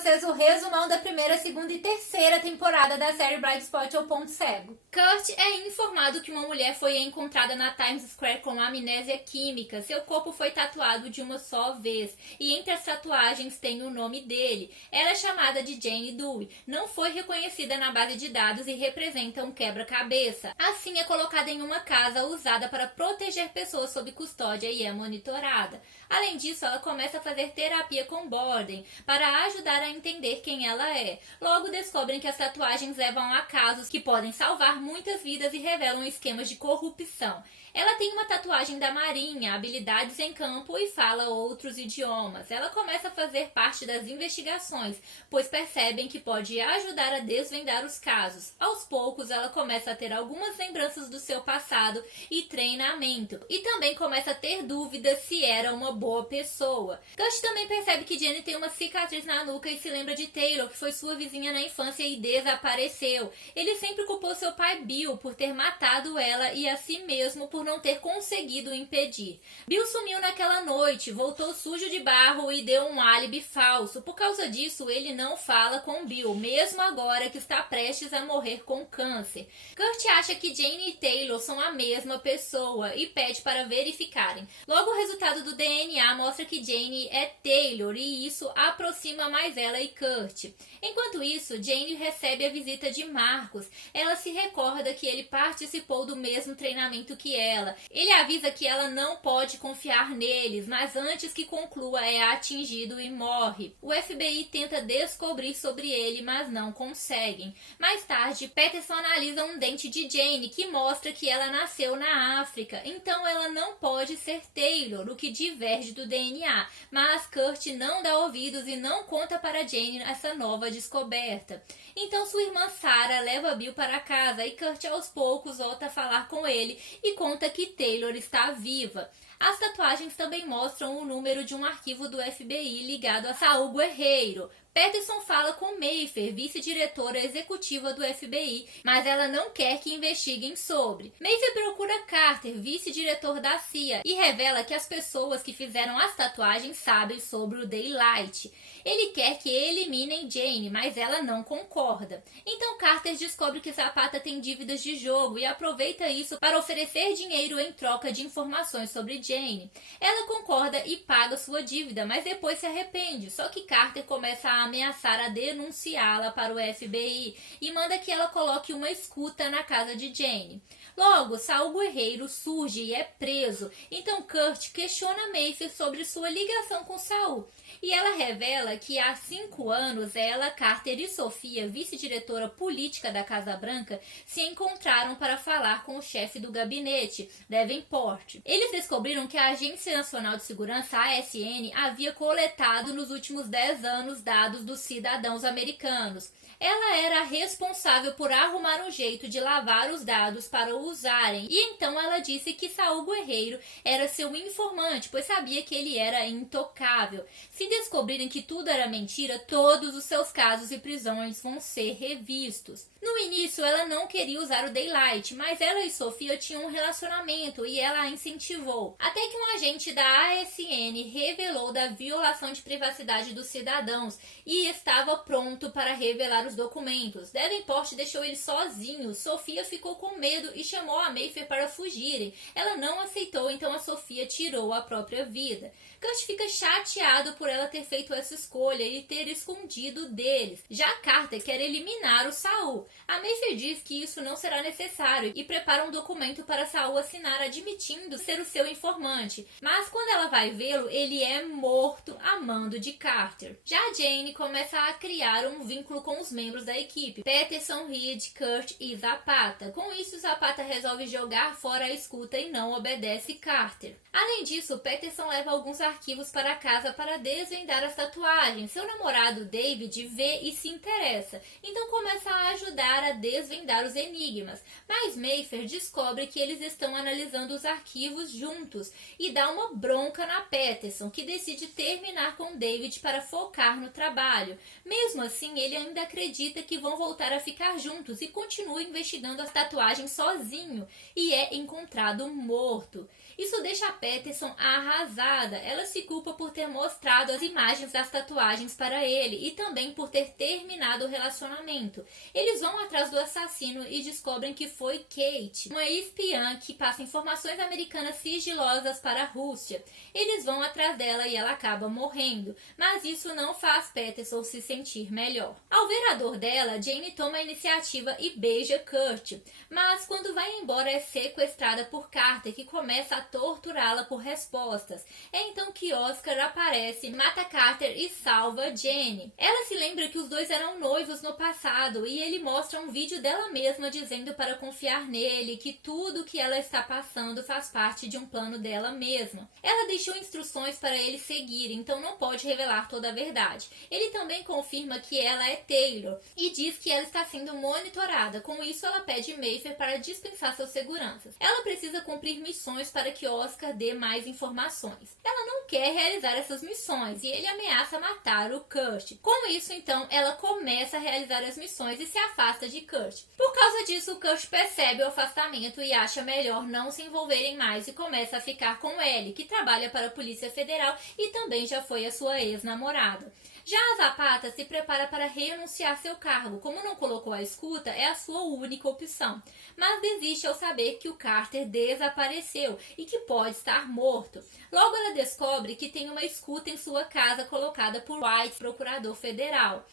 vocês o resumão da primeira, segunda e terceira temporada da série Bright Spot ou Ponto Cego. Kurt é informado que uma mulher foi encontrada na Times Square com amnésia química. Seu corpo foi tatuado de uma só vez, e entre as tatuagens tem o nome dele. Ela é chamada de Jane Dewey. Não foi reconhecida na base de dados e representa um quebra-cabeça. Assim, é colocada em uma casa usada para proteger pessoas sob custódia e é monitorada. Além disso, ela começa a fazer terapia com Borden para ajudar a entender quem ela é. Logo descobrem que as tatuagens levam a casos que podem salvar muitas vidas e revelam esquemas de corrupção. Ela tem uma tatuagem da Marinha, habilidades em campo e fala outros idiomas. Ela começa a fazer parte das investigações, pois percebem que pode ajudar a desvendar os casos. Aos poucos, ela começa a ter algumas lembranças do seu passado e treinamento, e também começa a ter dúvidas se era uma boa pessoa. Gus também percebe que Jenny tem uma cicatriz na nuca e se lembra de Taylor, que foi sua vizinha na infância e desapareceu. Ele sempre culpou seu pai Bill por ter matado ela e a si mesmo por não ter conseguido impedir. Bill sumiu naquela noite, voltou sujo de barro e deu um álibi falso. Por causa disso, ele não fala com Bill, mesmo agora que está prestes a morrer com câncer. Kurt acha que Jane e Taylor são a mesma pessoa e pede para verificarem. Logo, o resultado do DNA mostra que Jane é Taylor e isso aproxima mais ela e Kurt. Enquanto isso, Jane recebe a visita de Marcus. Ela se recorda que ele participou do mesmo treinamento que ela. Ele avisa que ela não pode confiar neles, mas antes que conclua é atingido e morre. O FBI tenta descobrir sobre ele, mas não conseguem. Mais tarde, Peterson analisa um dente de Jane que mostra que ela nasceu na África, então ela não pode ser Taylor, o que diverge do DNA. Mas Kurt não dá ouvidos e não conta para Jane essa nova descoberta. Então sua irmã Sarah leva Bill para casa e Kurt aos poucos volta a falar com ele e conta que Taylor está viva. As tatuagens também mostram o número de um arquivo do FBI ligado a Saul Guerreiro. Peterson fala com Mayfair, vice-diretora executiva do FBI, mas ela não quer que investiguem sobre. Mayfair procura Carter, vice-diretor da CIA, e revela que as pessoas que fizeram as tatuagens sabem sobre o Daylight. Ele quer que eliminem Jane, mas ela não concorda. Então Carter descobre que Zapata tem dívidas de jogo e aproveita isso para oferecer dinheiro em troca de informações sobre Jane. Ela concorda e paga sua dívida, mas depois se arrepende, só que Carter começa a ameaçar a denunciá-la para o FBI e manda que ela coloque uma escuta na casa de Jane. Logo, Saul Guerreiro surge e é preso, então Kurt questiona Mayfair sobre sua ligação com Saul. E ela revela que há 5 anos ela, Carter e Sofia, vice-diretora política da Casa Branca, se encontraram para falar com o chefe do gabinete, Davenport. Eles descobriram que a Agência Nacional de Segurança, ASN, havia coletado nos últimos 10 anos dados dos cidadãos americanos. Ela era responsável por arrumar um jeito de lavar os dados para usarem, e então ela disse que Saul Guerreiro era seu informante, pois sabia que ele era intocável. Se descobrirem que tudo era mentira, todos os seus casos e prisões vão ser revistos. No início, ela não queria usar o Daylight, mas ela e Sofia tinham um relacionamento e ela a incentivou. Até que um agente da ASN revelou da violação de privacidade dos cidadãos e estava pronto para revelar os documentos. Davenport deixou ele sozinho. Sofia ficou com medo e chamou a Mayfair para fugirem. Ela não aceitou, então a Sofia tirou a própria vida. Kurt fica chateado por ela ter feito essa escolha e ter escondido deles. Já Carter quer eliminar o Saul. A Mayfair diz que isso não será necessário e prepara um documento para Saul assinar admitindo ser o seu informante. Mas quando ela vai vê-lo, ele é morto a mando de Carter. Já Jane começa a criar um vínculo com os membros da equipe, Peterson, Reed, Kurt e Zapata. Com isso, Zapata resolve jogar fora a escuta e não obedece Carter. Além disso, Peterson leva alguns arquivos para casa para desvendar as tatuagens. Seu namorado, David, vê e se interessa, então começa a ajudar a desvendar os enigmas. Mas Mayfair descobre que eles estão analisando os arquivos juntos e dá uma bronca na Peterson, que decide terminar com David para focar no trabalho. Mesmo assim, ele ainda acredita que vão voltar a ficar juntos e continua investigando as tatuagens sozinho e é encontrado morto. Isso deixa a Peterson arrasada. Ela se culpa por ter mostrado mostrado as imagens das tatuagens para ele e também por ter terminado o relacionamento. Eles vão atrás do assassino e descobrem que foi Kate, uma espiã que passa informações americanas sigilosas para a Rússia. Eles vão atrás dela e ela acaba morrendo, mas isso não faz Peterson se sentir melhor. Ao ver a dor dela, Jane toma a iniciativa e beija Kurt, mas quando vai embora é sequestrada por Carter, que começa a torturá-la por respostas. É então que Oscar aparece, mata Carter e salva Jane. Ela se lembra que os dois eram noivos no passado e ele mostra um vídeo dela mesma dizendo para confiar nele, que tudo que ela está passando faz parte de um plano dela mesma. Ela deixou instruções para ele seguir, então não pode revelar toda a verdade. Ele também confirma que ela é Taylor e diz que ela está sendo monitorada. Com isso, ela pede Mayfair para dispensar seus seguranças. Ela precisa cumprir missões para que Oscar dê mais informações. Ela não quer realizar essas missões e ele ameaça matar o Kurt. Com isso, então, ela começa a realizar as missões e se afasta de Kurt. Por causa disso, o Kurt percebe o afastamento e acha melhor não se envolverem mais e começa a ficar com Ellie, que trabalha para a Polícia Federal e também já foi a sua ex-namorada. Já a Zapata se prepara para renunciar seu cargo. Como não colocou a escuta, é a sua única opção. Mas desiste ao saber que o Carter desapareceu e que pode estar morto. Logo ela descobre que tem uma escuta em sua casa colocada por White, procurador federal.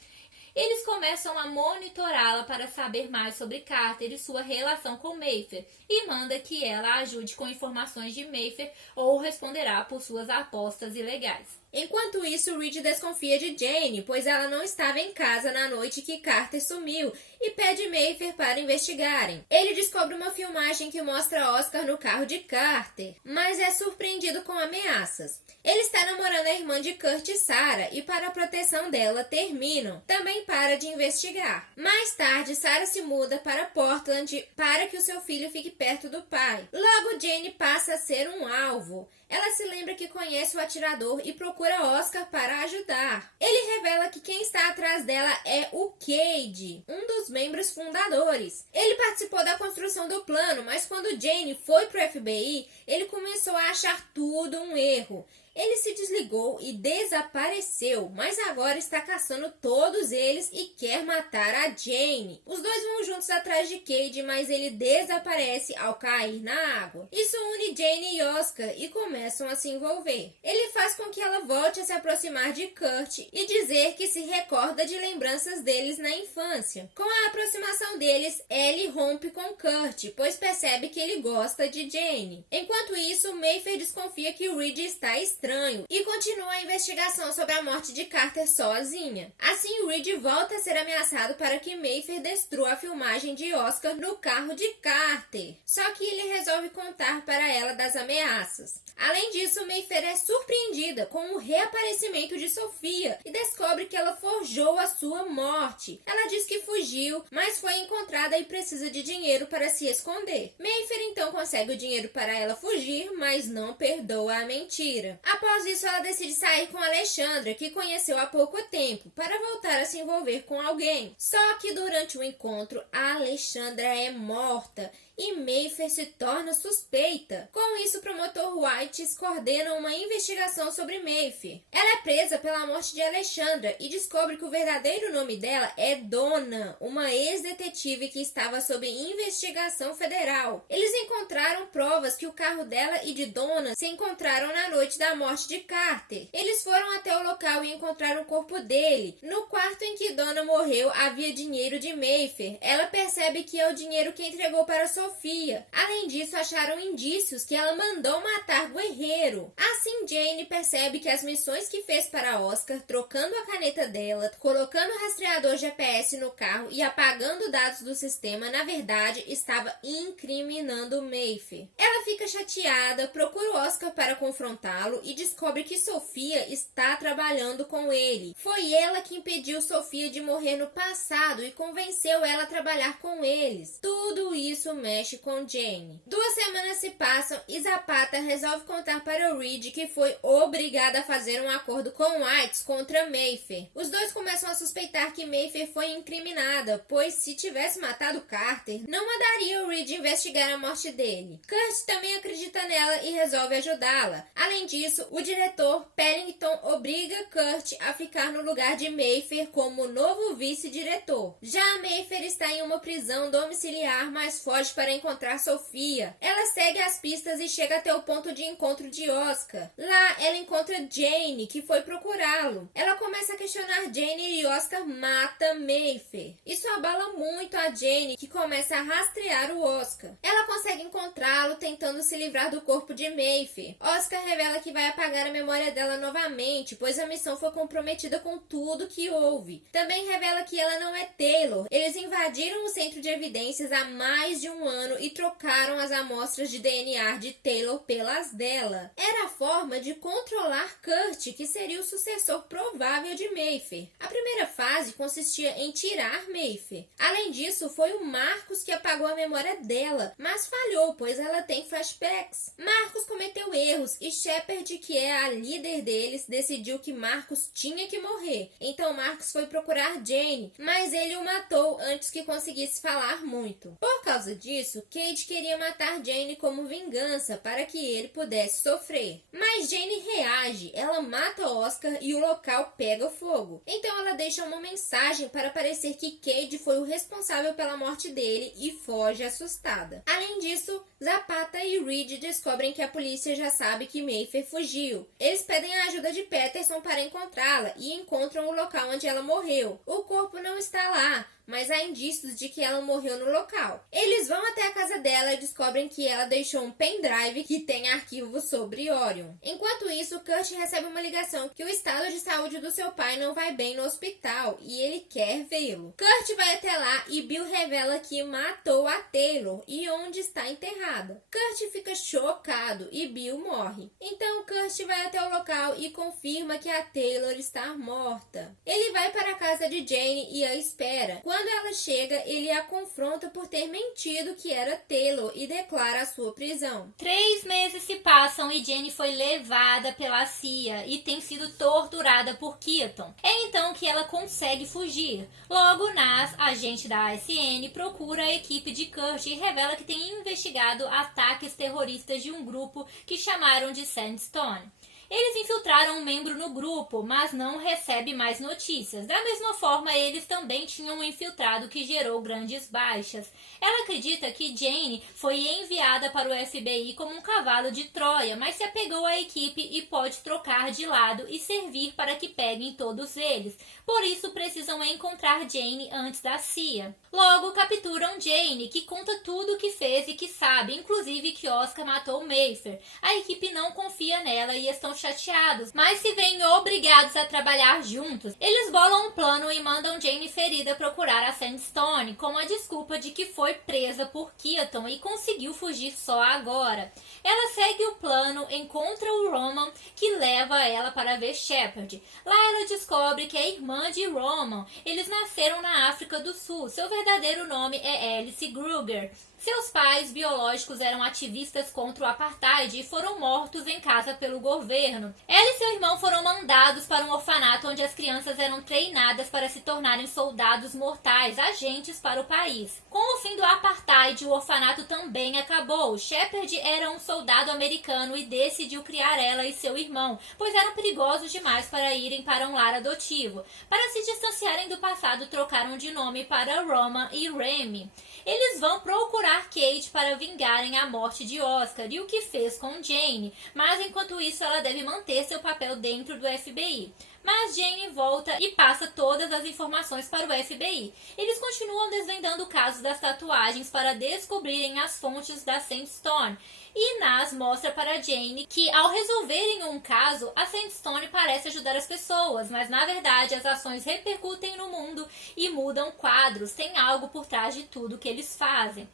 Eles começam a monitorá-la para saber mais sobre Carter e sua relação com Mayfair e manda que ela ajude com informações de Mayfair ou responderá por suas apostas ilegais. Enquanto isso, Reed desconfia de Jane, pois ela não estava em casa na noite que Carter sumiu e pede Mayfair para investigarem. Ele descobre uma filmagem que mostra Oscar no carro de Carter, mas é surpreendido com ameaças. Ele está namorando a irmã de Kurt, Sarah, e para a proteção dela terminam. Também para de investigar. Mais tarde, Sarah se muda para Portland para que o seu filho fique perto do pai. Logo, Jane passa a ser um alvo. Ela se lembra que conhece o atirador e procura Oscar para ajudar. Ele revela que quem está atrás dela é o Cade, um dos membros fundadores. Ele participou da construção do plano, mas quando Jane foi para o FBI, ele começou a achar tudo um erro. Ele se desligou e desapareceu, mas agora está caçando todos eles e quer matar a Jane. Os dois vão juntos atrás de Cade, mas ele desaparece ao cair na água. Isso une Jane e Oscar e começam a se envolver. Ele faz com que ela volte a se aproximar de Kurt e dizer que se recorda de lembranças deles na infância. Com a aproximação deles, Ellie rompe com Kurt, pois percebe que ele gosta de Jane. Enquanto isso, Mayfair desconfia que Reed está estranho e continua a investigação sobre a morte de Carter sozinha. Assim, Reed volta a ser ameaçado para que Mayfair destrua a filmagem de Oscar no carro de Carter. Só que ele resolve contar para ela das ameaças. Além disso, Mayfair é surpreendida com o reaparecimento de Sofia e descobre que ela forjou a sua morte. Ela diz que fugiu, mas foi encontrada e precisa de dinheiro para se esconder. Mayfair então consegue o dinheiro para ela fugir, mas não perdoa a mentira. Após isso, ela decide sair com Alexandra, que conheceu há pouco tempo, para voltar a se envolver com alguém. Só que durante o encontro, a Alexandra é morta e Mayfair se torna suspeita. Com isso, o promotor White coordena uma investigação sobre Mayfair. Ela é presa pela morte de Alexandra e descobre que o verdadeiro nome dela é Donna, uma ex-detetive que estava sob investigação federal. Eles encontraram provas que o carro dela e de Donna se encontraram na noite da morte de Carter. Eles foram até o local e encontraram o corpo dele. No quarto em que Donna morreu, havia dinheiro de Mayfair. Ela percebe que é o dinheiro que entregou para Sofia. Além disso, acharam indícios que ela mandou matar Guerreiro. Assim, Jane percebe que as missões que fez para Oscar, trocando a caneta dela, colocando o rastreador GPS no carro e apagando dados do sistema, na verdade, estava incriminando Mayfair. Ela fica chateada, procura o Oscar para confrontá-lo e descobre que Sofia está trabalhando com ele. Foi ela que impediu Sofia de morrer no passado e convenceu ela a trabalhar com eles. Tudo isso mexe mexe com Jane. 2 semanas se passam e Zapata resolve contar para Reed que foi obrigada a fazer um acordo com Whites contra Mayfair. Os dois começam a suspeitar que Mayfair foi incriminada, pois se tivesse matado Carter, não mandaria o Reed investigar a morte dele. Kurt também acredita nela e resolve ajudá-la. Além disso, o diretor Pellington obriga Kurt a ficar no lugar de Mayfair como novo vice-diretor. Já Mayfair está em uma prisão domiciliar, mas foge para encontrar Sofia. Ela segue as pistas e chega até o ponto de encontro de Oscar. Lá, ela encontra Jane, que foi procurá-lo. Ela começa a questionar Jane e Oscar mata Mayfair. Isso abala muito a Jane, que começa a rastrear o Oscar. Ela consegue encontrá-lo tentando se livrar do corpo de Mayfair. Oscar revela que vai apagar a memória dela novamente, pois a missão foi comprometida com tudo que houve. Também revela que ela não é Taylor. Eles invadiram o centro de evidências há mais de 1 ano e trocaram as amostras de DNA de Taylor pelas dela. Era a forma de controlar Kurt, que seria o sucessor provável de Mayfair. A primeira fase consistia em tirar Mayfair. Além disso, foi o Marcus que apagou a memória dela, mas falhou, pois ela tem flashbacks. Marcus cometeu erros e Shepard, que é a líder deles, decidiu que Marcus tinha que morrer. Então Marcus foi procurar Jane, mas ele o matou antes que conseguisse falar muito. Por causa disso, Cade queria matar Jane como vingança para que ele pudesse sofrer. Mas Jane reage, ela mata Oscar e o local pega fogo. Então ela deixa uma mensagem para parecer que Cade foi o responsável pela morte dele e foge assustada. Além disso, Zapata e Reed descobrem que a polícia já sabe que Mayfair fugiu. Eles pedem a ajuda de Peterson para encontrá-la e encontram o local onde ela morreu. O corpo não está lá, mas há indícios de que ela morreu no local. Eles vão até a casa dela e descobrem que ela deixou um pendrive que tem arquivos sobre Orion. Enquanto isso, Kurt recebe uma ligação que o estado de saúde do seu pai não vai bem no hospital e ele quer vê-lo. Kurt vai até lá e Bill revela que matou a Taylor e onde está enterrada. Kurt fica chocado e Bill morre. Então Kurt vai até o local e confirma que a Taylor está morta. Ele vai para a casa de Jane e a espera. Quando ela chega, ele a confronta por ter mentido que era Taylor e declara a sua prisão. 3 meses se passam e Jane foi levada pela CIA e tem sido torturada por Keaton. É então que ela consegue fugir. Logo, Nas, agente da ASN, procura a equipe de Kurt e revela que tem investigado ataques terroristas de um grupo que chamaram de Sandstone. Eles infiltraram um membro no grupo, mas não recebe mais notícias. Da mesma forma, eles também tinham um infiltrado que gerou grandes baixas. Ela acredita que Jane foi enviada para o FBI como um cavalo de Troia, mas se apegou à equipe e pode trocar de lado e servir para que peguem todos eles. Por isso, precisam encontrar Jane antes da CIA. Logo, capturam Jane, que conta tudo o que fez e que sabe, inclusive que Oscar matou Mayfair. A equipe não confia nela e estão chateados, mas se veem obrigados a trabalhar juntos. Eles bolam um plano e mandam Jane ferida procurar a Sandstone, com a desculpa de que foi presa por Keaton e conseguiu fugir só agora. Ela segue o plano, encontra o Roman, que leva ela para ver Shepard. Lá ela descobre que é irmã de Roman. Eles nasceram na África do Sul. Seu verdadeiro nome é Alice Kruger. Seus pais biológicos eram ativistas contra o apartheid e foram mortos em casa pelo governo. Ela e seu irmão foram mandados para um orfanato onde as crianças eram treinadas para se tornarem soldados mortais, agentes para o país. Com o fim do apartheid, o orfanato também acabou. Shepard era um soldado americano e decidiu criar ela e seu irmão, pois eram perigosos demais para irem para um lar adotivo. Para se distanciarem do passado, trocaram de nome para Roman e Remy. Eles vão procurar Cade para vingarem a morte de Oscar e o que fez com Jane, mas enquanto isso ela deve manter seu papel dentro do FBI. Mas Jane volta e passa todas as informações para o FBI. Eles continuam desvendando o caso das tatuagens para descobrirem as fontes da Sandstone. E Nas mostra para Jane que, ao resolverem um caso, a Sandstone parece ajudar as pessoas, mas na verdade as ações repercutem no mundo e mudam quadros, tem algo por trás de tudo que eles fazem.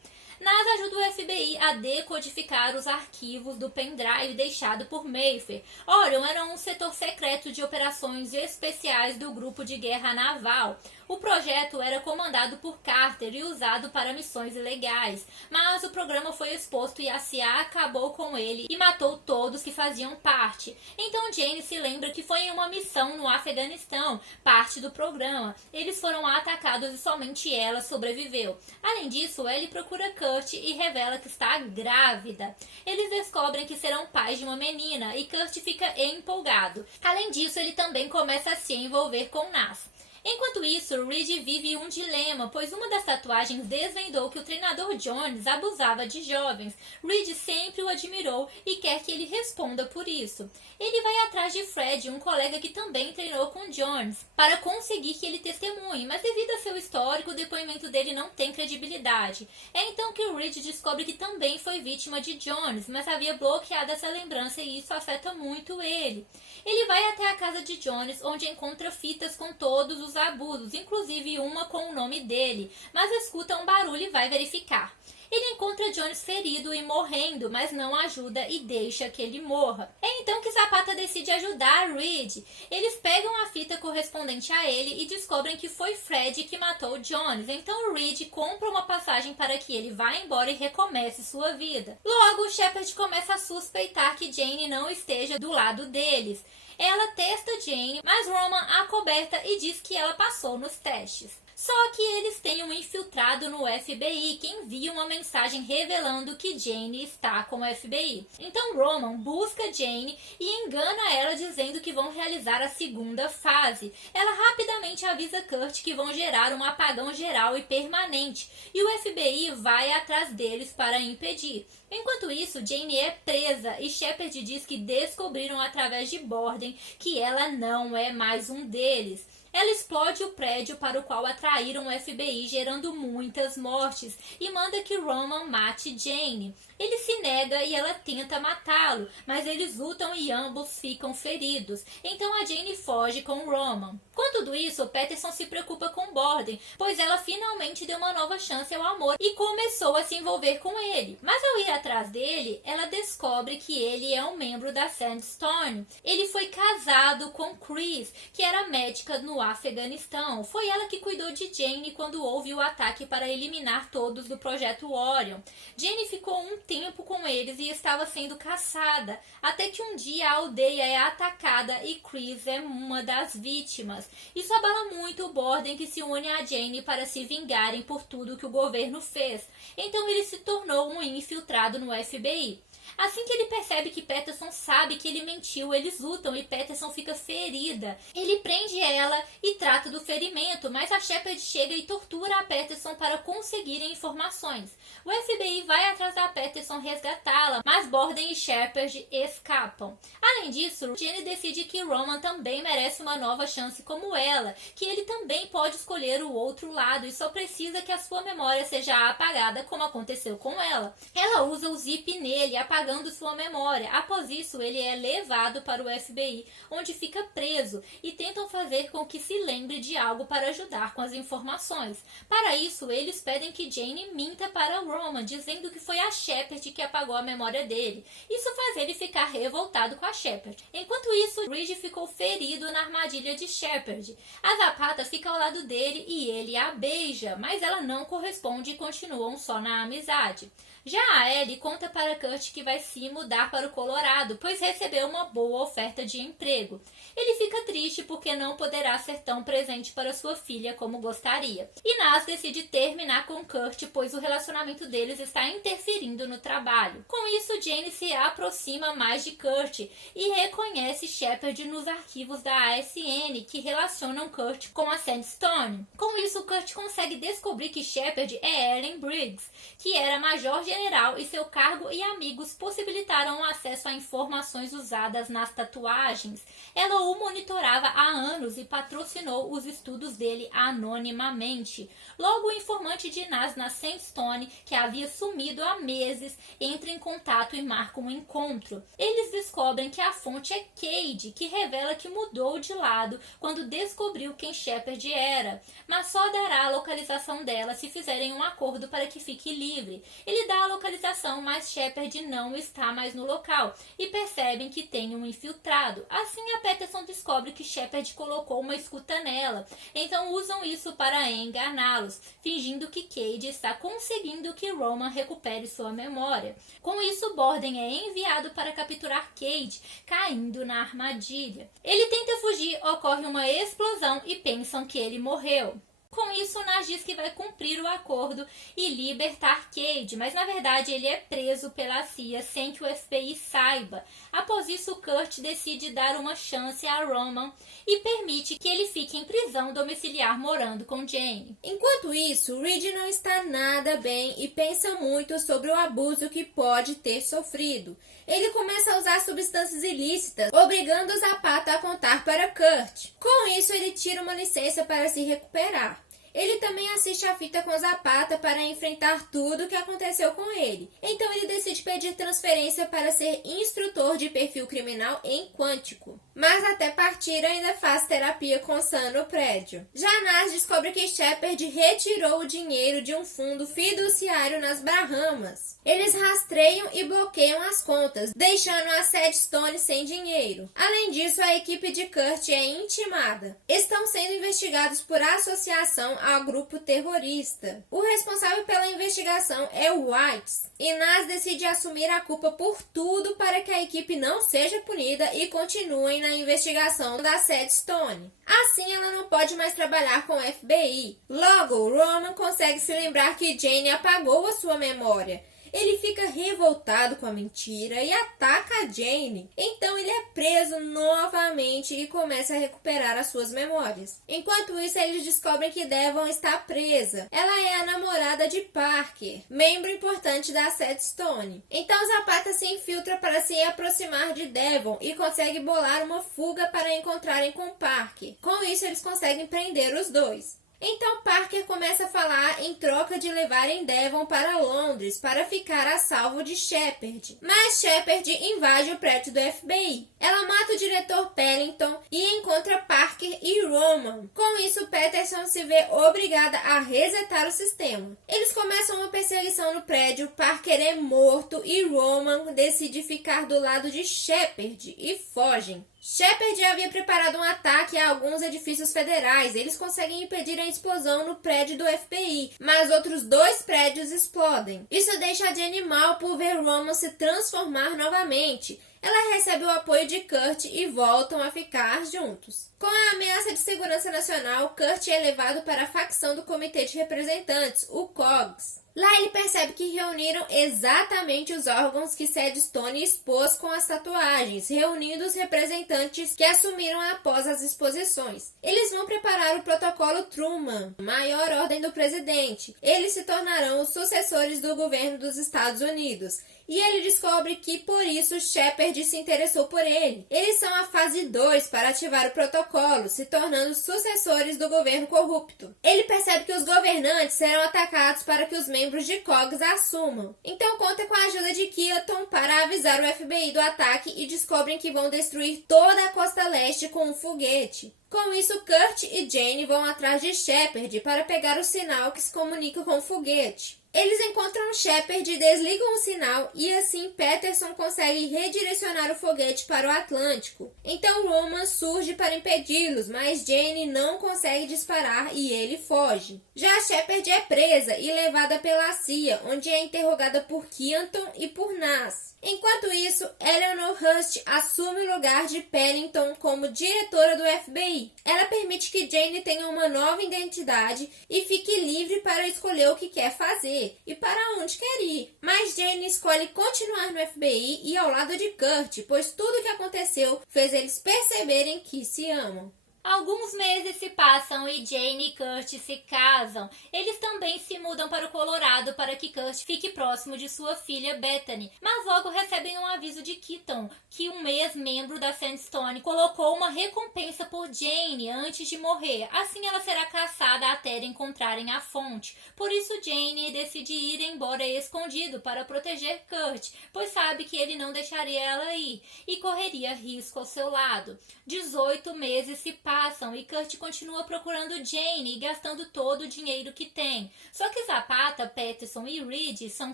Nas ajuda o FBI a decodificar os arquivos do pendrive deixado por Mayfair. Orion era um setor secreto de operações especiais do Grupo de Guerra Naval. O projeto era comandado por Carter e usado para missões ilegais, mas o programa foi exposto e a CIA acabou com ele e matou todos que faziam parte. Então Jane se lembra que foi em uma missão no Afeganistão, parte do programa. Eles foram atacados e somente ela sobreviveu. Além disso, Ellie procura Kurt e revela que está grávida. Eles descobrem que serão pais de uma menina e Kurt fica empolgado. Além disso, ele também começa a se envolver com Nas. Enquanto isso, Reed vive um dilema, pois uma das tatuagens desvendou que o treinador Jones abusava de jovens. Reed sempre o admirou e quer que ele responda por isso. Ele vai atrás de Fred, um colega que também treinou com Jones, para conseguir que ele testemunhe, mas devido a seu histórico, o depoimento dele não tem credibilidade. É então que Reed descobre que também foi vítima de Jones, mas havia bloqueado essa lembrança e isso afeta muito ele. Ele vai até a casa de Jones, onde encontra fitas com todos os abusos, inclusive uma com o nome dele, mas escuta um barulho e vai verificar. Ele encontra Jones ferido e morrendo, mas não ajuda e deixa que ele morra. É então que Zapata decide ajudar Reed. Eles pegam a fita correspondente a ele e descobrem que foi Fred que matou Jones. Então Reed compra uma passagem para que ele vá embora e recomece sua vida. Logo, Shepard começa a suspeitar que Jane não esteja do lado deles. Ela testa Jane, mas Roman a coberta e diz que ela passou nos testes. Só que eles têm um infiltrado no FBI que envia uma mensagem revelando que Jane está com o FBI. Então Roman busca Jane e engana ela dizendo que vão realizar a segunda fase. Ela rapidamente avisa Kurt que vão gerar um apagão geral e permanente e o FBI vai atrás deles para impedir. Enquanto isso, Jane é presa e Shepard diz que descobriram através de Borden que ela não é mais um deles. Ela explode o prédio para o qual atraíram o FBI, gerando muitas mortes, e manda que Roman mate Jane. Ele se nega e ela tenta matá-lo, mas eles lutam e ambos ficam feridos. Então a Jane foge com Roman. Com tudo isso, Peterson se preocupa com Borden, pois ela finalmente deu uma nova chance ao amor e começou a se envolver com ele. Mas ao ir atrás dele, ela descobre que ele é um membro da Sandstone. Ele foi casado com Chris, que era médica no Afeganistão. Foi ela que cuidou de Jane quando houve o ataque para eliminar todos do Projeto Orion. Jane ficou um tempo com eles e estava sendo caçada, até que um dia a aldeia é atacada e Chris é uma das vítimas. Isso abala muito o Borden, que se une a Jane para se vingarem por tudo que o governo fez. Então ele se tornou um infiltrado no FBI. Assim que ele percebe que Peterson sabe que ele mentiu, eles lutam e Peterson fica ferida. Ele prende ela e trata do ferimento, mas a Shepard chega e tortura a Peterson para conseguirem informações. O FBI vai atrás da Peterson resgatá-la, mas Borden e Shepard escapam. Além disso, Jane decide que Roman também merece uma nova chance como ela, que ele também pode escolher o outro lado e só precisa que a sua memória seja apagada, como aconteceu com ela. Ela usa o zip nele, apagando sua memória. Após isso, ele é levado para o FBI, onde fica preso, e tentam fazer com que se lembre de algo para ajudar com as informações. Para isso, eles pedem que Jane minta para Roman, dizendo que foi a Shepard que apagou a memória dele. Isso faz ele ficar revoltado com a Shepard. Enquanto isso, Reed ficou ferido na armadilha de Shepard. A Zapata fica ao lado dele e ele a beija, mas ela não corresponde e continuam só na amizade. Já a Ellie conta para Kurt que vai se mudar para o Colorado, pois recebeu uma boa oferta de emprego. Ele fica triste porque não poderá ser tão presente para sua filha como gostaria. E Nas decide terminar com Kurt, pois o relacionamento deles está interferindo no trabalho. Com isso, Jane se aproxima mais de Kurt e reconhece Shepard nos arquivos da ASN que relacionam Kurt com a Sandstone. Com isso, Kurt consegue descobrir que Shepard é Ellen Briggs, que era major general e seu cargo e amigos Stones possibilitaram o acesso a informações usadas nas tatuagens. Ela o monitorava há anos e patrocinou os estudos dele anonimamente. Logo, o informante de Nas na Sandstone, que havia sumido há meses, entra em contato e marca um encontro. Eles descobrem que a fonte é Cade, que revela que mudou de lado quando descobriu quem Shepard era, mas só dará a localização dela se fizerem um acordo para que fique livre. Ele dá a localização, mas Shepard não está mais no local e percebem que tem um infiltrado. Assim, a Peterson descobre que Shepard colocou uma escuta nela, então usam isso para enganá-los, fingindo que Cade está conseguindo que Roman recupere sua memória. Com isso, Borden é enviado para capturar Cade, caindo na armadilha. Ele tenta fugir, ocorre uma explosão e pensam que ele morreu. Com isso, Nas diz que vai cumprir o acordo e libertar Cade, mas na verdade ele é preso pela CIA sem que o FBI saiba. Após isso, Kurt decide dar uma chance a Roman e permite que ele fique em prisão domiciliar morando com Jane. Enquanto isso, Reed não está nada bem e pensa muito sobre o abuso que pode ter sofrido. Ele começa a usar substâncias ilícitas, obrigando o Zapata a contar para Kurt. Com isso, ele tira uma licença para se recuperar. Ele também assiste a fita com Zapata para enfrentar tudo o que aconteceu com ele. Então ele decide pedir transferência para ser instrutor de perfil criminal em Quântico. Mas até partir ainda faz terapia com Sam no prédio. Já Nas descobre que Shepard retirou o dinheiro de um fundo fiduciário nas Bahamas. Eles rastreiam e bloqueiam as contas, deixando a Sandstone sem dinheiro. Além disso, a equipe de Kurt é intimada. Estão sendo investigados por associação ao grupo terrorista. O responsável pela investigação é Whites, e Nas decide assumir a culpa por tudo para que a equipe não seja punida e continuem na investigação da Sandstone. Assim, ela não pode mais trabalhar com o FBI. Logo, Roman consegue se lembrar que Jane apagou a sua memória. Ele fica revoltado com a mentira e ataca a Jane. Então ele é preso novamente e começa a recuperar as suas memórias. Enquanto isso, eles descobrem que Devon está presa. Ela é a namorada de Parker, membro importante da Sandstone. Então Zapata se infiltra para se aproximar de Devon e consegue bolar uma fuga para encontrarem com Parker. Com isso, eles conseguem prender os dois. Então Parker começa a falar em troca de levarem Devon para Londres para ficar a salvo de Shepard. Mas Shepard invade o prédio do FBI. Ela mata o diretor Pellington e encontra Parker e Roman. Com isso, Peterson se vê obrigada a resetar o sistema. Eles começam uma perseguição no prédio, Parker é morto e Roman decide ficar do lado de Shepard e fogem. Shepard havia preparado um ataque a alguns edifícios federais. Eles conseguem impedir a explosão no prédio do FBI, mas outros 2 prédios explodem. Isso deixa a Jane mal por ver Roman se transformar novamente. Ela recebe o apoio de Kurt e voltam a ficar juntos. Com a ameaça de segurança nacional, Kurt é levado para a facção do Comitê de Representantes, o COGS. Lá ele percebe que reuniram exatamente os órgãos que Sandstone expôs com as tatuagens, reunindo os representantes que assumiram após as exposições. Eles vão preparar o protocolo Truman, maior ordem do presidente. Eles se tornarão os sucessores do governo dos Estados Unidos. E ele descobre que, por isso, Shepard se interessou por ele. Eles são a fase 2 para ativar o protocolo, se tornando sucessores do governo corrupto. Ele percebe que os governantes serão atacados para que os membros de COGS assumam. Então conta com a ajuda de Keaton para avisar o FBI do ataque e descobrem que vão destruir toda a costa leste com um foguete. Com isso, Kurt e Jane vão atrás de Shepard para pegar o sinal que se comunica com o foguete. Eles encontram Shepard e desligam o sinal e assim Peterson consegue redirecionar o foguete para o Atlântico. Então Roman surge para impedi-los, mas Jane não consegue disparar e ele foge. Já Shepard é presa e levada pela CIA, onde é interrogada por Keaton e por Nas. Enquanto isso, Eleanor Hust assume o lugar de Pennington como diretora do FBI. Ela permite que Jane tenha uma nova identidade e fique livre para escolher o que quer fazer e para onde quer ir. Mas Jane escolhe continuar no FBI e ao lado de Kurt, pois tudo o que aconteceu fez eles perceberem que se amam. Alguns meses se passam e Jane e Kurt se casam. Eles também se mudam para o Colorado para que Kurt fique próximo de sua filha Bethany. Mas logo recebem um aviso de Keaton, que um ex-membro da Sandstone colocou uma recompensa por Jane antes de morrer. Assim ela será caçada até encontrarem a fonte. Por isso Jane decide ir embora escondido para proteger Kurt, pois sabe que ele não deixaria ela ir e correria risco ao seu lado. 18 meses se passam e Kurt continua procurando Jane e gastando todo o dinheiro que tem. Só que Zapata, Peterson e Reed são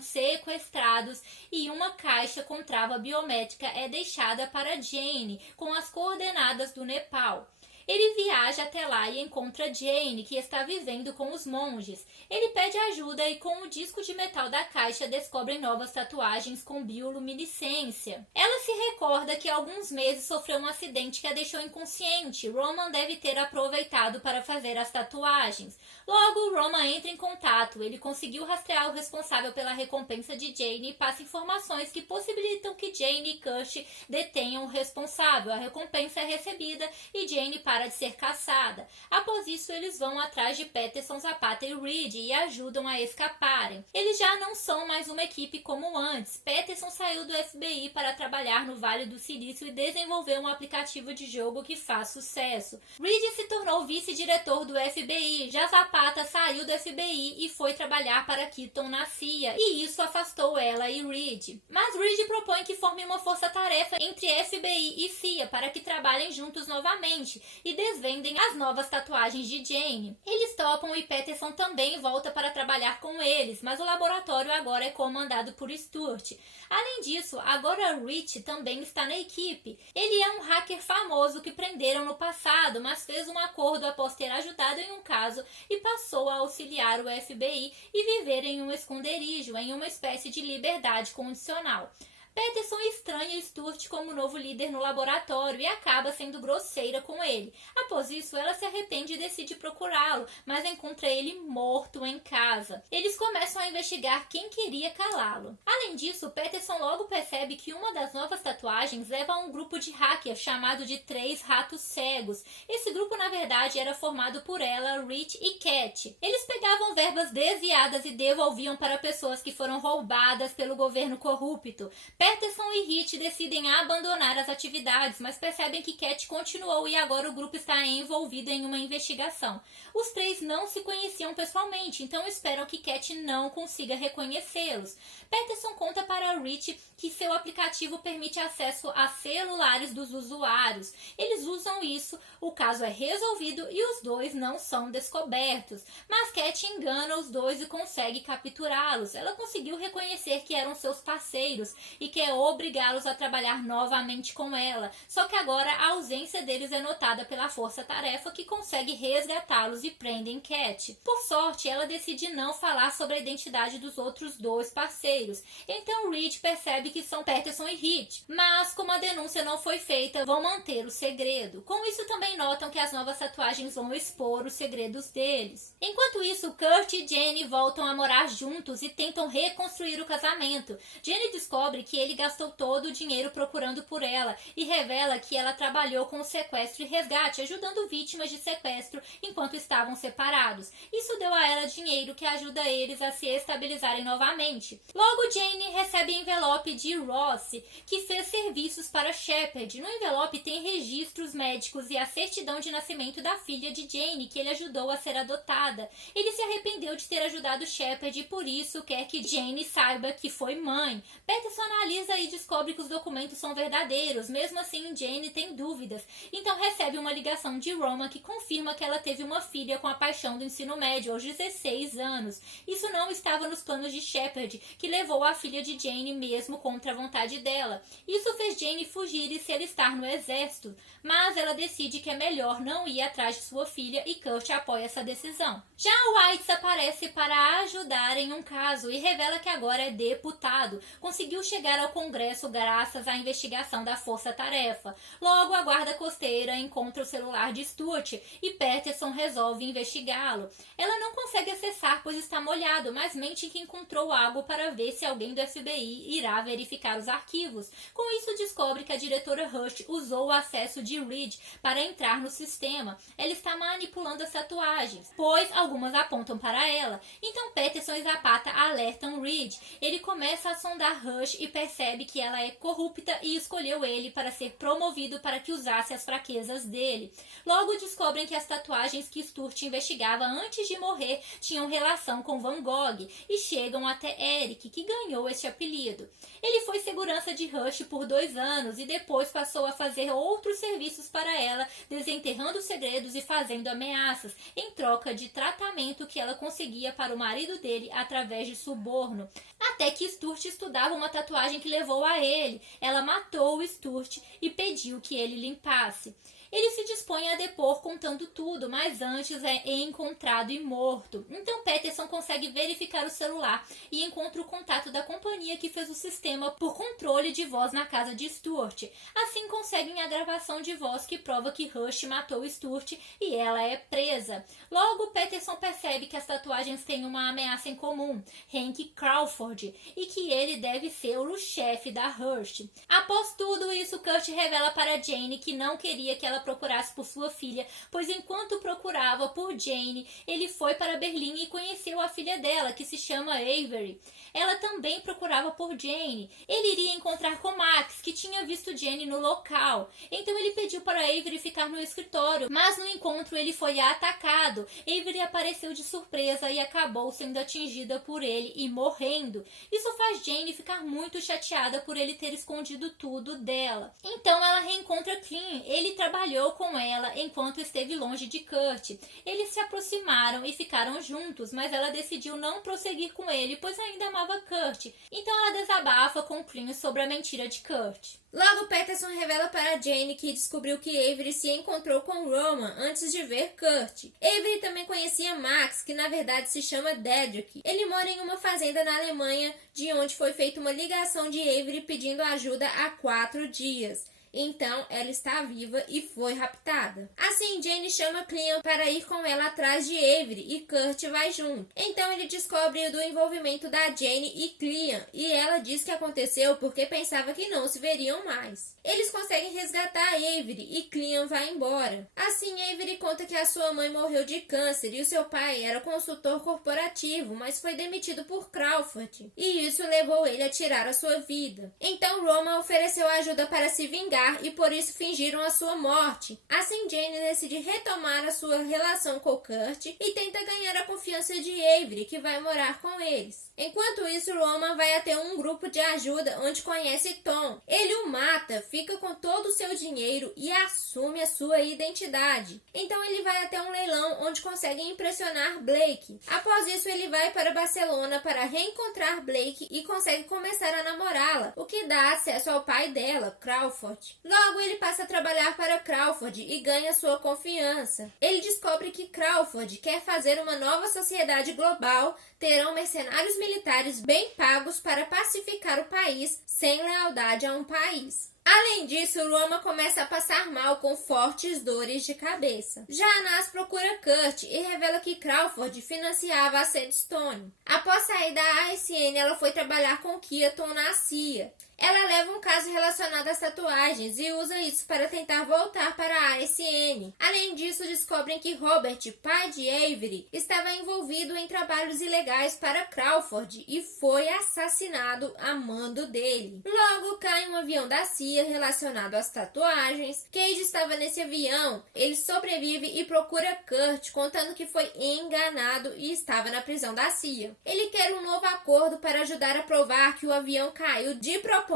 sequestrados e uma caixa com trava biométrica é deixada para Jane com as coordenadas do Nepal. Ele viaja até lá e encontra Jane, que está vivendo com os monges. Ele pede ajuda e com o disco de metal da caixa descobrem novas tatuagens com bioluminescência. Ela se recorda que há alguns meses sofreu um acidente que a deixou inconsciente. Roman deve ter aproveitado para fazer as tatuagens. Logo, Roman entra em contato. Ele conseguiu rastrear o responsável pela recompensa de Jane e passa informações que possibilitam que Jane e Kurt detenham o responsável. A recompensa é recebida e Jane para de ser caçada. Após isso, eles vão atrás de Peterson, Zapata e Reed e ajudam a escaparem. Eles já não são mais uma equipe como antes. Peterson saiu do FBI para trabalhar no Vale do Silício e desenvolveu um aplicativo de jogo que faz sucesso. Reed se tornou vice-diretor do FBI. Já Zapata saiu do FBI e foi trabalhar para Keaton na CIA, e isso afastou ela e Reed. Mas Reed propõe que formem uma força-tarefa entre FBI e CIA para que trabalhem juntos novamente e desvendem as novas tatuagens de Jane. Eles topam e Peterson também volta para trabalhar com eles, mas o laboratório agora é comandado por Stuart. Além disso, agora Rich também está na equipe. Ele é um hacker famoso que prenderam no passado, mas fez um acordo após ter ajudado em um caso e passou a auxiliar o FBI e viver em um esconderijo, em uma espécie de liberdade condicional. Peterson estranha Stuart como novo líder no laboratório e acaba sendo grosseira com ele. Após isso, ela se arrepende e decide procurá-lo, mas encontra ele morto em casa. Eles começam a investigar quem queria calá-lo. Além disso, Peterson logo percebe que uma das novas tatuagens leva a um grupo de hackers chamado de 3 Ratos Cegos. Esse grupo, na verdade, era formado por ela, Rich e Cat. Eles pegavam verbas desviadas e devolviam para pessoas que foram roubadas pelo governo corrupto. Peterson e Rich decidem abandonar as atividades, mas percebem que Cat continuou e agora o grupo está envolvido em uma investigação. Os 3 não se conheciam pessoalmente, então esperam que Cat não consiga reconhecê-los. Peterson conta para Rich que seu aplicativo permite acesso a celulares dos usuários. Eles usam isso, o caso é resolvido e os 2 não são descobertos. Mas Cat engana os 2 e consegue capturá-los. Ela conseguiu reconhecer que eram seus parceiros e quer obrigá-los a trabalhar novamente com ela. Só que agora a ausência deles é notada pela força-tarefa, que consegue resgatá-los e prendem Cat. Por sorte, ela decide não falar sobre a identidade dos outros 2 parceiros. Então Reed percebe que são Peterson e Rich. Mas, como a denúncia não foi feita, vão manter o segredo. Com isso, também notam que as novas tatuagens vão expor os segredos deles. Enquanto isso, Kurt e Jane voltam a morar juntos e tentam reconstruir o casamento. Jane descobre que ele gastou todo o dinheiro procurando por ela e revela que ela trabalhou com o sequestro e resgate, ajudando vítimas de sequestro enquanto estavam separados. Isso deu a ela dinheiro que ajuda eles a se estabilizarem novamente. Logo, Jane recebe envelope de Ross, que fez serviços para Shepard. No envelope tem registros médicos e a certidão de nascimento da filha de Jane, que ele ajudou a ser adotada. Ele se arrependeu de ter ajudado Shepard e por isso quer que Jane saiba que foi mãe. Peterson analisa e descobre que os documentos são verdadeiros. Mesmo assim, Jane tem dúvidas. Então recebe uma ligação de Roman que confirma que ela teve uma filha com a paixão do ensino médio aos 16 anos. Isso não estava nos planos de Shepard, que levou a filha de Jane mesmo contra a vontade dela. Isso fez Jane fugir e se alistar no exército. Mas ela decide que é melhor não ir atrás de sua filha e Kurt apoia essa decisão. Já White aparece para ajudar em um caso e revela que agora é deputado. Conseguiu chegar ao Congresso graças à investigação da Força Tarefa. Logo, a guarda costeira encontra o celular de Stuart e Peterson resolve investigá-lo. Ela não consegue acessar pois está molhado, mas mente que encontrou algo para ver se alguém do FBI irá verificar os arquivos. Com isso, descobre que a diretora Rush usou o acesso de Reed para entrar no sistema. Ela está manipulando as tatuagens, pois algumas apontam para ela. Então Peterson e Zapata alertam Reed. Ele começa a sondar Rush e percebe que ela é corrupta e escolheu ele para ser promovido para que usasse as fraquezas dele. Logo descobrem que as tatuagens que Stuart investigava antes de morrer tinham relação com Van Gogh e chegam até Eric, que ganhou este apelido. Ele foi segurança de Rush por 2 anos e depois passou a fazer outros serviços para ela, desenterrando segredos e fazendo ameaças, em troca de tratamento que ela conseguia para o marido dele através de suborno. Até que Stuart estudava uma tatuagem que levou a ele. Ela matou o Stuart e pediu que ele limpasse. Ele se dispõe a depor contando tudo, mas antes é encontrado e morto. Então Peterson consegue verificar o celular e encontra o contato da companhia que fez o sistema por controle de voz na casa de Stuart. Assim conseguem a gravação de voz que prova que Rush matou Stuart e ela é presa. Logo, Peterson percebe que as tatuagens têm uma ameaça em comum, Hank Crawford, e que ele deve ser o chefe da Rush. Após tudo isso, Kurt revela para Jane que não queria que ela procurasse por sua filha, pois enquanto procurava por Jane, ele foi para Berlim e conheceu a filha dela, que se chama Avery. Ela também procurava por Jane. Ele iria encontrar com Max, que tinha visto Jane no local. Então ele pediu para Avery ficar no escritório, mas no encontro ele foi atacado. Avery apareceu de surpresa e acabou sendo atingida por ele e morrendo. Isso faz Jane ficar muito chateada por ele ter escondido tudo dela. Então ela reencontra Clem. Ele trabalhou com ela enquanto esteve longe de Kurt. Eles se aproximaram e ficaram juntos, mas ela decidiu não prosseguir com ele, pois ainda amava Kurt. Então ela desabafa com Clem sobre a mentira de Kurt. Logo, Peterson revela para Jane que descobriu que Avery se encontrou com Roman antes de ver Kurt. Avery também conhecia Max, que na verdade se chama Dedrick. Ele mora em uma fazenda na Alemanha, de onde foi feita uma ligação de Avery pedindo ajuda há 4 dias. Então, ela está viva e foi raptada. Assim, Jane chama Clem para ir com ela atrás de Avery e Kurt vai junto. Então, ele descobre do envolvimento da Jane e Clem e ela diz que aconteceu porque pensava que não se veriam mais. Eles conseguem resgatar Avery e Clem vai embora. Assim, Avery conta que a sua mãe morreu de câncer e o seu pai era consultor corporativo, mas foi demitido por Crawford. E isso levou ele a tirar a sua vida. Então, Roman ofereceu ajuda para se vingar e por isso fingiram a sua morte. Assim, Jane decide retomar a sua relação com Kurt e tenta ganhar a confiança de Avery, que vai morar com eles. Enquanto isso, Roman vai até um grupo de ajuda onde conhece Tom. Ele o mata, fica com todo o seu dinheiro e assume a sua identidade. Então ele vai até um leilão onde consegue impressionar Blake. Após isso, ele vai para Barcelona para reencontrar Blake e consegue começar a namorá-la, o que dá acesso ao pai dela, Crawford. Logo, ele passa a trabalhar para Crawford e ganha sua confiança. Ele descobre que Crawford quer fazer uma nova sociedade global, terão mercenários militares bem pagos para pacificar o país sem lealdade a um país. Além disso, Roma começa a passar mal com fortes dores de cabeça. Já Nas procura Kurt e revela que Crawford financiava a Sandstone. Após sair da ASN, ela foi trabalhar com Keaton na CIA. Ela leva um caso relacionado às tatuagens e usa isso para tentar voltar para a ASN. Além disso, descobrem que Robert, pai de Avery, estava envolvido em trabalhos ilegais para Crawford e foi assassinado a mando dele. Logo, cai um avião da CIA relacionado às tatuagens. Cage estava nesse avião. Ele sobrevive e procura Kurt, contando que foi enganado e estava na prisão da CIA. Ele quer um novo acordo para ajudar a provar que o avião caiu de propósito.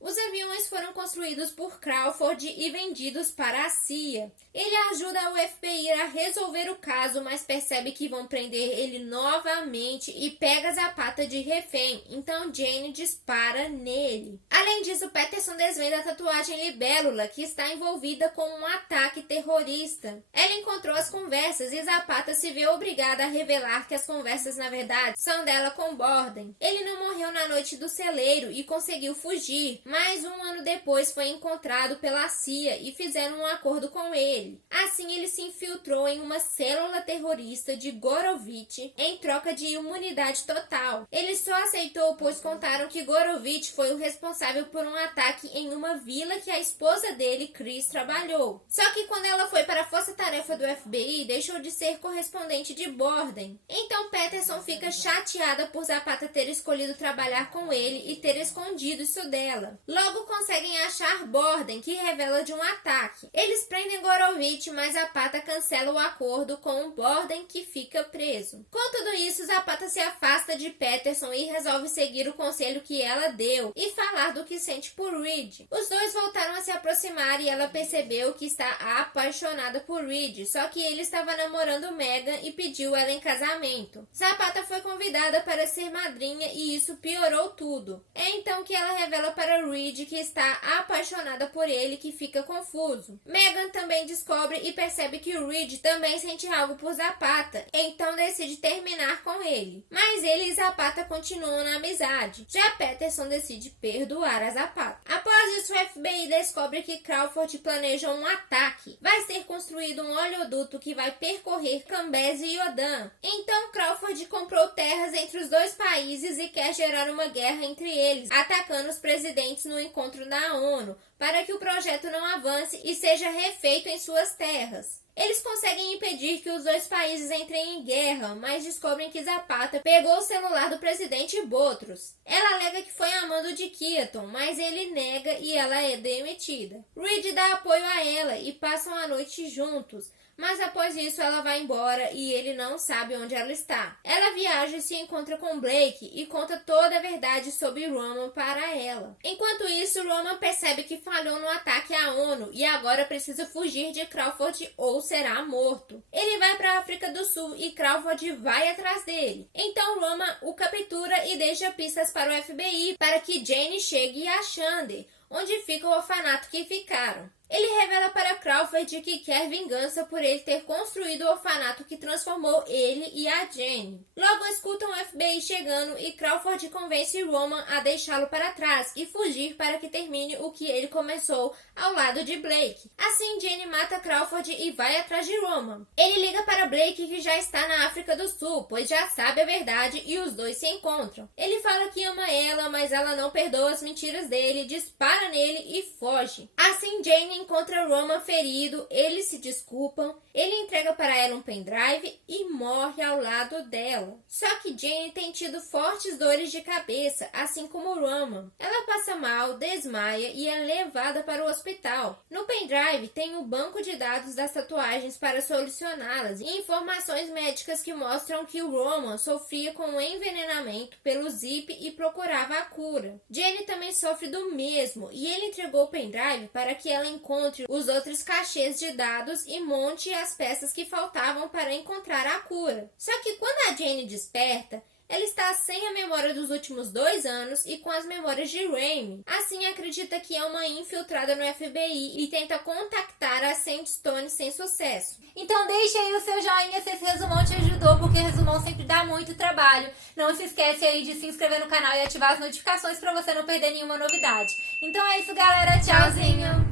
Os aviões foram construídos por Crawford e vendidos para a CIA. Ele ajuda o FBI a resolver o caso, mas percebe que vão prender ele novamente e pega Zapata de refém, então Jane dispara nele. Além disso, Peterson desvenda a tatuagem Libélula, que está envolvida com um ataque terrorista. Ela encontrou as conversas conversas e Zapata se vê obrigada a revelar que as conversas na verdade são dela com Borden. Ele não morreu na noite do celeiro e conseguiu fugir, mas um ano depois foi encontrado pela CIA e fizeram um acordo com ele. Assim ele se infiltrou em uma célula terrorista de Gorovitch em troca de imunidade total. Ele só aceitou pois contaram que Gorovitch foi o responsável por um ataque em uma vila que a esposa dele, Chris, trabalhou. Só que quando ela foi para a força-tarefa do FBI, deixou de ser correspondente de Borden. Então Peterson fica chateada por Zapata ter escolhido trabalhar com ele e ter escondido isso dela. Logo conseguem achar Borden, que revela de um ataque. Eles prendem Gorovitch, mas Zapata cancela o acordo com Borden, que fica preso. Com tudo isso, Zapata se afasta de Peterson e resolve seguir o conselho que ela deu e falar do que sente por Reed. Os dois voltaram a se aproximar e ela percebeu que está apaixonada por Reed, só que ele estava namorando Megan e pediu ela em casamento. Zapata foi convidada para ser madrinha e isso piorou tudo. É então que ela revela para Reed que está apaixonada por ele, que fica confuso. Megan também descobre e percebe que Reed também sente algo por Zapata, então decide terminar com ele. Mas ele e Zapata continuam na amizade. Já Peterson decide perdoar a Zapata. Após isso, o FBI descobre que Crawford planeja um ataque. Vai ser construído um oleoduto que vai percorrer Cambese e Odan. Então Crawford comprou terras entre os dois países e quer gerar uma guerra entre eles, atacando os presidentes no encontro da ONU, para que o projeto não avance e seja refeito em suas terras. Eles conseguem impedir que os dois países entrem em guerra, mas descobrem que Zapata pegou o celular do presidente Boutros. Ela alega que foi amando de Keaton, mas ele nega e ela é demitida. Reed dá apoio a ela e passam a noite juntos. Mas após isso ela vai embora e ele não sabe onde ela está. Ela viaja e se encontra com Blake e conta toda a verdade sobre Roman para ela. Enquanto isso, Roman percebe que falhou no ataque à ONU e agora precisa fugir de Crawford ou será morto. Ele vai para a África do Sul e Crawford vai atrás dele. Então Roman o captura e deixa pistas para o FBI para que Jane chegue a Xander, onde fica o orfanato que ficaram. Ele revela para Crawford que quer vingança por ele ter construído o orfanato que transformou ele e a Jane. Logo escutam o FBI chegando e Crawford convence Roman a deixá-lo para trás e fugir para que termine o que ele começou ao lado de Blake. Assim, Jane mata Crawford e vai atrás de Roman. Ele liga para Blake que já está na África do Sul, pois já sabe a verdade e os dois se encontram. Ele fala que ama ela, mas ela não perdoa as mentiras dele, dispara nele e foge. Assim, Jane encontra Roman ferido, eles se desculpam, ele entrega para ela um pendrive e morre ao lado dela. Só que Jane tem tido fortes dores de cabeça, assim como Roman. Ela passa mal, desmaia e é levada para o hospital. No pendrive tem o banco de dados das tatuagens para solucioná-las e informações médicas que mostram que o Roman sofria com um envenenamento pelo Zip e procurava a cura. Jane também sofre do mesmo e ele entregou o pendrive para que ela encontre os outros cachês de dados e monte as peças que faltavam para encontrar a cura. Só que quando a Jane desperta, ela está sem a memória dos últimos 2 anos e com as memórias de Raimi. Assim, acredita que é uma infiltrada no FBI e tenta contactar a Sandstone sem sucesso. Então deixe aí o seu joinha se esse resumão te ajudou, porque resumão sempre dá muito trabalho. Não se esquece aí de se inscrever no canal e ativar as notificações para você não perder nenhuma novidade. Então é isso, galera. Tchauzinho!